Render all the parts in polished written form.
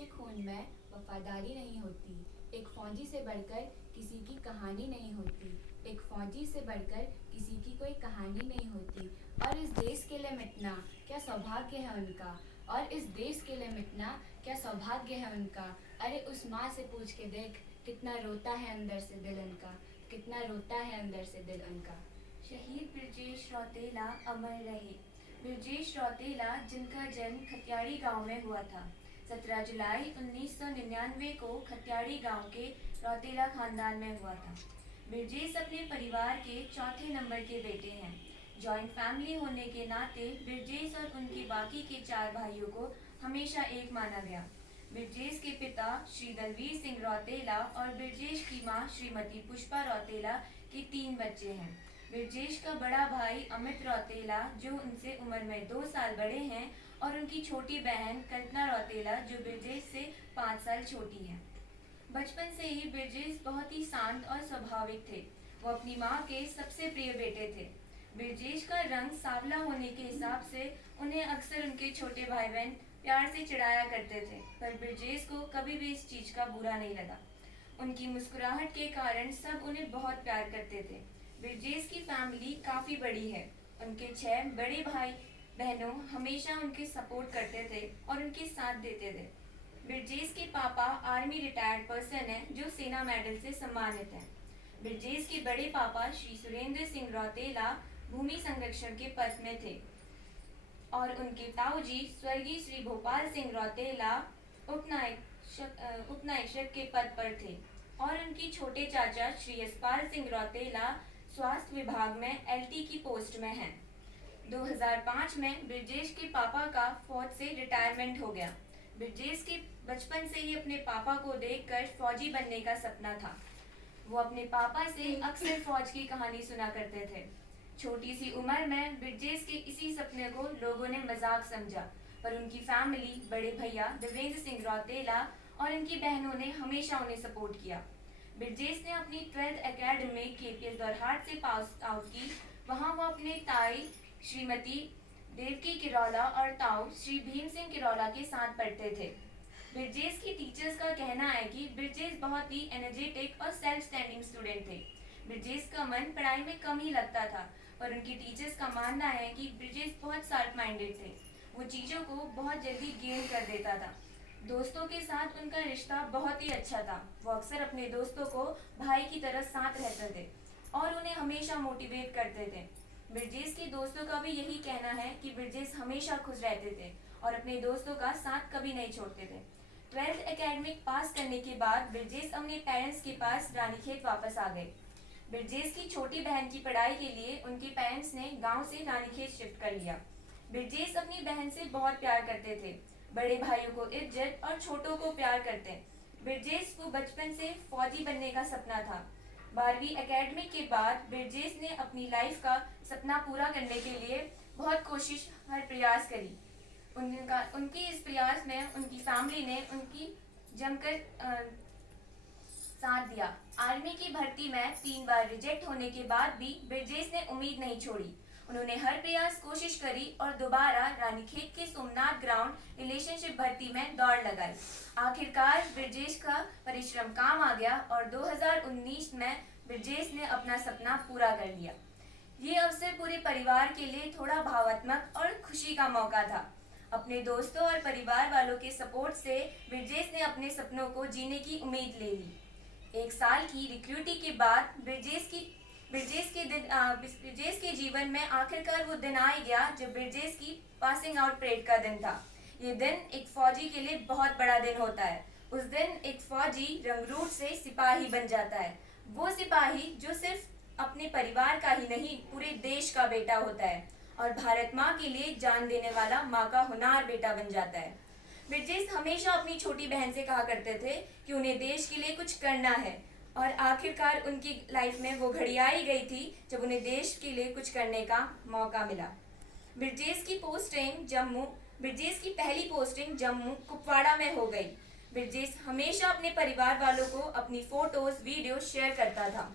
के खून में वफादारी नहीं होती। एक फौजी से बढ़कर किसी की कहानी नहीं होती। एक फौजी से बढ़कर किसी की कोई कहानी नहीं होती। और इस देश के लिए मिटना क्या सौभाग्य है उनका। और इस देश के लिए मिटना क्या सौभाग्य है उनका। अरे उस माँ से पूछ के देख, कितना रोता है अंदर से दिल उनका। कितना रोता है अंदर से दिल उनका। शहीद बृजेश रौतेला अमर रहे। बृजेश रौतेला, जिनका जन्म खत्याड़ी गांव में हुआ था। 17 जुलाई 1999 को खत्याड़ी गांव के रौतेला खानदान में हुआ था। बृजेश अपने परिवार के चौथे नंबर के बेटे हैं। जॉइंट फैमिली होने के नाते बृजेश और उनके बाकी के 4 भाइयों को हमेशा एक माना गया। बृजेश के पिता श्री दलवीर सिंह रौतेला और बृजेश की मां श्रीमती पुष्पा रौतेला के 3 बच्चे हैं। बृजेश का बड़ा भाई अमित रौतेला, जो उनसे उम्र में 2 साल बड़े हैं, और उनकी छोटी बहन कल्पना रौतेला, जो बृजेश से 5 साल छोटी है। बचपन से ही बृजेश बहुत ही शांत और स्वाभाविक थे। वो अपनी माँ के सबसे प्रिय बेटे थे। बृजेश का रंग सांवला होने के हिसाब से उन्हें अक्सर उनके छोटे भाई बहन प्यार से चिढ़ाया करते थे, पर बृजेश को कभी भी इस चीज का बुरा नहीं लगा। उनकी मुस्कुराहट के कारण सब उन्हें बहुत प्यार करते थे। बृजेश की फैमिली काफी बड़ी है। उनके 6 बड़े भाई बहनों हमेशा उनके सपोर्ट करते थे और उनके साथ देते थे। बृजेश के पापा आर्मी रिटायर्ड पर्सन हैं, जो सेना मेडल से सम्मानित हैं। बृजेश के बड़े पापा श्री सुरेंद्र सिंह रौतेला भूमि संरक्षण के पद में थे, और उनके ताऊजी स्वर्गीय श्री भोपाल सिंह रौतेला उपनायक के पद पर थे, और उनके छोटे चाचा श्री यशपाल सिंह रौतेला स्वास्थ्य विभाग में एलटी की पोस्ट में हैं। 2005 में बृजेश के पापा का फौज से रिटायरमेंट हो गया। बृजेश के बचपन से ही अपने पापा को देखकर फौजी बनने का सपना था। वो अपने पापा से अक्सर फौज की कहानी सुना करते थे। छोटी सी उम्र में बृजेश के इसी सपने को लोगों ने मजाक समझा, पर उनकी फैमिली, बड़े भैया देवेंद्र सिंह रौतेला और इनकी बहनों ने हमेशा उन्हें सपोर्ट किया। बृजेश ने अपनी 12th एकेडमिक केपीएस दरहाट से पास आउट की। वहां वो अपने ताई श्रीमती देवकी किरौला और ताऊ श्री भीम सिंह किरौला के साथ पढ़ते थे। बृजेश की टीचर्स का कहना है कि बृजेश बहुत ही एनर्जेटिक और सेल्फ स्टैंडिंग स्टूडेंट थे। बृजेश का मन पढ़ाई में कम ही लगता था, पर उनकी टीचर्स का मानना है कि बृजेश बहुत शार्प माइंडेड थे। वो चीज़ों को बहुत जल्दी गेन कर देता था। दोस्तों के साथ उनका रिश्ता बहुत ही अच्छा था। वो अक्सर अपने दोस्तों को भाई की तरह साथ रहते थे और उन्हें हमेशा मोटिवेट करते थे। बृजेश के दोस्तों का भी यही कहना है कि बृजेश हमेशा खुश रहते थे और अपने दोस्तों का साथ कभी नहीं छोड़ते थे। 12th एकेडमिक पास करने के बाद बृजेश अपने पेरेंट्स के पास रानीखेत वापस आ गए। बृजेश की छोटी बहन की पढ़ाई के लिए उनके पेरेंट्स ने गांव से रानीखेत शिफ्ट कर लिया। बृजेश अपनी बहन से बहुत प्यार करते थे। बड़े भाइयों को इज्जत और छोटों को प्यार करते। बृजेश को बचपन से फौजी बनने का सपना था। 12वीं एकेडमिक के बाद बृजेश ने अपनी लाइफ का सपना पूरा करने के लिए बहुत कोशिश हर प्रयास करी। उनकी इस प्रयास में उनकी फैमिली ने उनकी जमकर साथ दिया। आर्मी की भर्ती में 3 बार रिजेक्ट होने के बाद भी बृजेश ने उम्मीद नहीं छोड़ी। उन्होंने हर प्रयास कोशिश करी और दोबारा रानीखेत के सोमनाथ ग्राउंड रिलेशनशिप भर्ती में दौड़ लगाई। आखिरकार बृजेश का परिश्रम काम आ गया और 2019 में बृजेश ने अपना सपना पूरा कर लिया। ये अवसर पूरे परिवार के लिए थोड़ा भावात्मक और खुशी का मौका था। अपने दोस्तों और परिवार वालों के सपोर्ट से बृजेश ने अपने सपनों को जीने की उम्मीद ले ली। 1 साल की रिक्रूटी के बाद बृजेश के जीवन में आखिरकार वो दिन आ ही गया जब बृजेश की पासिंग आउट परेड का दिन था। ये दिन एक फौजी के लिए बहुत बड़ा दिन होता है। उस दिन एक फौजी रंगरूट से सिपाही बन जाता है। वो सिपाही जो सिर्फ अपने परिवार का ही नहीं, पूरे देश का बेटा होता है और भारत माँ के लिए जान देने वाला माँ का होनहार बेटा बन जाता है। बृजेश हमेशा अपनी छोटी बहन से कहा करते थे कि उन्हें देश के लिए कुछ करना है, और आखिरकार उनकी लाइफ में वो घड़ी आई गई थी जब उन्हें देश के लिए कुछ करने का मौका मिला। बृजेश की पहली पोस्टिंग जम्मू कुपवाड़ा में हो गई। बृजेश हमेशा अपने परिवार वालों को अपनी फोटोज वीडियो शेयर करता था।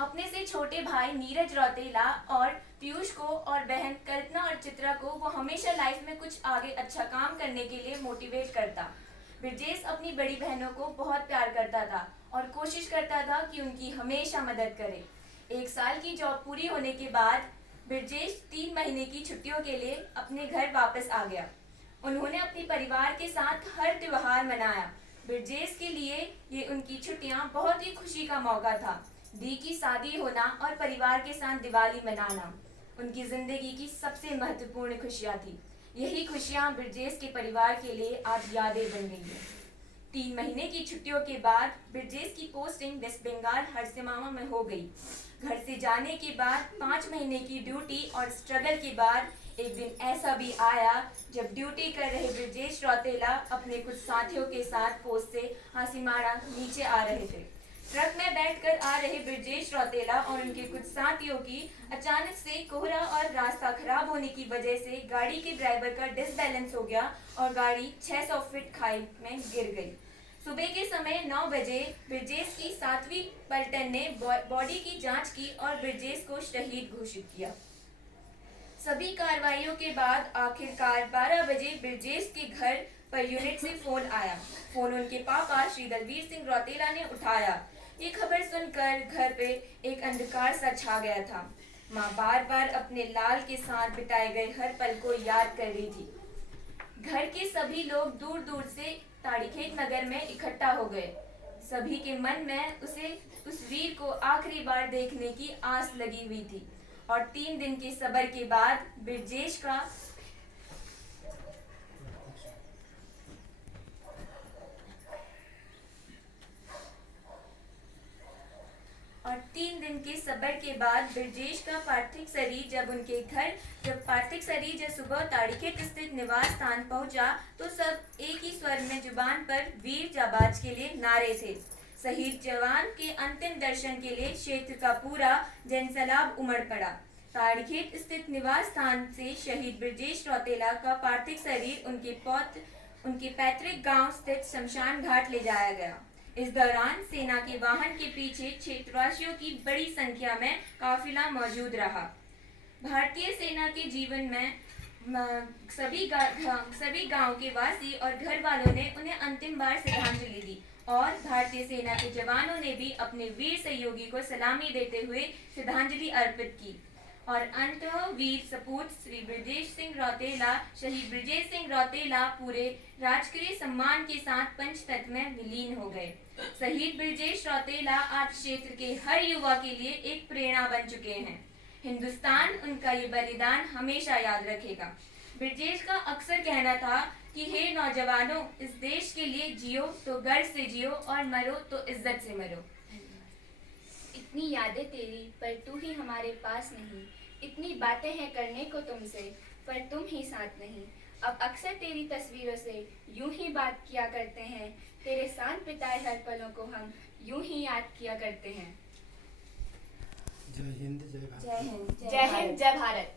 अपने से छोटे भाई नीरज रौतेला और पीयूष को और बहन कल्पना और चित्रा को वो हमेशा लाइफ में कुछ आगे अच्छा काम करने के लिए मोटिवेट करता। ब्रिजेश अपनी बड़ी बहनों को बहुत प्यार करता था और कोशिश करता था कि उनकी हमेशा मदद करे। 1 साल की जॉब पूरी होने के बाद ब्रिजेश 3 महीने की छुट्टियों के लिए अपने घर वापस आ गया। उन्होंने अपने परिवार के साथ हर त्योहार मनाया। ब्रिजेश के लिए ये उनकी छुट्टियां बहुत ही खुशी का मौका था। दी की शादी होना और परिवार के साथ दिवाली मनाना उनकी जिंदगी की सबसे महत्वपूर्ण खुशियां थी। यही खुशियां ब्रिजेश के परिवार के लिए आज यादें बन गई हैं। 3 महीने की छुट्टियों के बाद ब्रिजेश की पोस्टिंग वेस्ट बंगाल हरसिमामा में हो गई। घर से जाने के बाद 5 महीने की ड्यूटी और स्ट्रगल के बाद एक दिन ऐसा भी आया जब ड्यूटी कर रहे ब्रिजेश रौतेला अपने कुछ साथियों के साथ पोस्ट से हासीमारा नीचे आ रहे थे। ट्रक में बैठकर आ रहे ब्रिजेश रौतेला और उनके कुछ साथियों की अचानक से कोहरा और रास्ता खराब होने की वजह से गाड़ी के ड्राइवर का डिसबैलेंस हो गया और गाड़ी 600 फीट खाई में गिर गई। सुबह के समय 9 बजे ब्रिजेश की 7वीं पलटन ने बॉडी की जांच की और ब्रिजेश को शहीद घोषित किया। सभी कार्रवाइयों के बाद आखिरकार 12 बजे ब्रिजेश के घर पर यूनिट से फोन आया। फोन उनके पापा श्री दलवीर सिंह रौतेला ने उठाया। ये खबर सुनकर घर पे एक अंधकार सा छा गया था। माँ बार बार अपने लाल के साथ बिताए गए हर पल को याद कर रही थी। घर के सभी लोग दूर दूर से ताड़ीखेत नगर में इकट्ठा हो गए। सभी के मन में उस वीर को आखिरी बार देखने की आस लगी हुई थी और 3 दिन के सब्र के बाद ब्रिजेश का पार्थिव शरीर जब सुबह ताड़ीखेत स्थित निवास स्थान पहुंचा तो सब एक ही स्वर में जुबान पर वीर जाबाज के लिए नारे थे। शहीद जवान के अंतिम दर्शन के लिए क्षेत्र का पूरा जनसैलाब उमड़ पड़ा। ताड़ीखेत स्थित निवास स्थान से शहीद ब्रिजेश रौतेला का पार्थिव शरीर उनके पैतृक गांव स्थित शमशान घाट ले जाया गया। इस दौरान सेना के वाहन के पीछे क्षेत्रवासियों की बड़ी संख्या में काफिला मौजूद रहा। भारतीय सेना के जीवन में सभी गांव के वासी और घर वालों ने उन्हें अंतिम बार श्रद्धांजलि दी और भारतीय सेना के जवानों ने भी अपने वीर सहयोगी को सलामी देते हुए श्रद्धांजलि अर्पित की। और अंततः वीर सपूत श्री ब्रिजेश सिंह रौतेला शहीद ब्रिजेश सिंह रौतेला पूरे राजकीय सम्मान के साथ पंचतत्व में विलीन हो गए। शहीद ब्रिजेश रौतेला आज क्षेत्र के हर युवा के लिए एक प्रेरणा बन चुके हैं। हिंदुस्तान उनका ये बलिदान हमेशा याद रखेगा। ब्रिजेश का अक्सर कहना था कि हे नौजवानों, इस देश के लिए जियो तो गर्व से जियो और मरो तो इज्जत से मरो। इतनी यादें तेरी पर तू ही हमारे पास नहीं, इतनी बातें हैं करने को तुमसे पर तुम ही साथ नहीं। अब अक्सर तेरी तस्वीरों से यूं ही बात किया करते हैं, तेरे साथ बिताए हर पलों को हम यूं ही याद किया करते हैं। जय हिंद, जय भारत। जय हिंद, जय हिंद, जय भारत।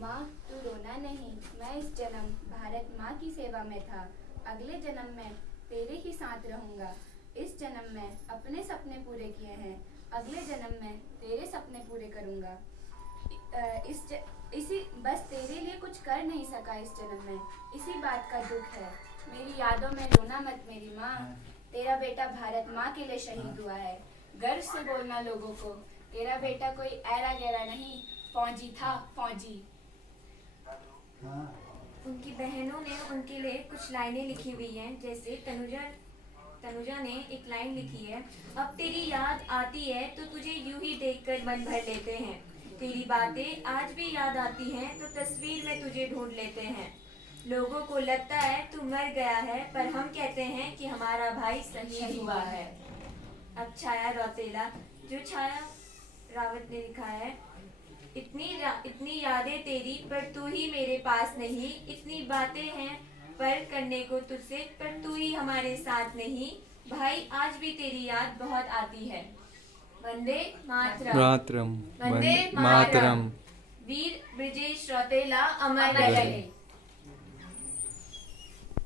माँ तू रोना नहीं, मैं इस जन्म भारत माँ की सेवा में था। अगले जन्म में तेरे ही साथ रहूंगा। इस जन्म में अपने सपने पूरे किए हैं, अगले जन्म में तेरे सपने पूरे करूंगा। बस तेरे लिए कुछ कर नहीं सका इस जन्म में, इसी बात का दुख है। मेरी यादों में रोना मत मेरी माँ, तेरा बेटा भारत माँ के लिए शहीद हुआ है। गर्व से बोलना लोगों को, तेरा बेटा कोई ऐरा गैरा नहीं, फौजी था फौजी। उनकी बहनों ने उनके लिए कुछ लाइनें लिखी हुई हैं, जैसे तनुजा ने एक लाइन लिखी है, अब तेरी याद आती है तो तुझे यूं ही देखकर मन भर लेते हैं। तेरी बातें आज भी याद आती हैं तो तस्वीर में तुझे ढूंढ लेते हैं। लोगों को लगता है तू मर गया है पर हम कहते हैं कि हमारा भाई शहीद हुआ है। अब छाया रौतेला, जो छाया रावत ने लिखा है, इतनी यादें तेरी पर तू ही मेरे पास नहीं, इतनी बातें हैं पर करने को तुझसे पर तू ही हमारे साथ नहीं। भाई आज भी तेरी याद बहुत आती है। वंदे मातरम। मातरम वंदे मातरम। वीर ब्रजेश रौतेला अमर अमर रहे। रहे।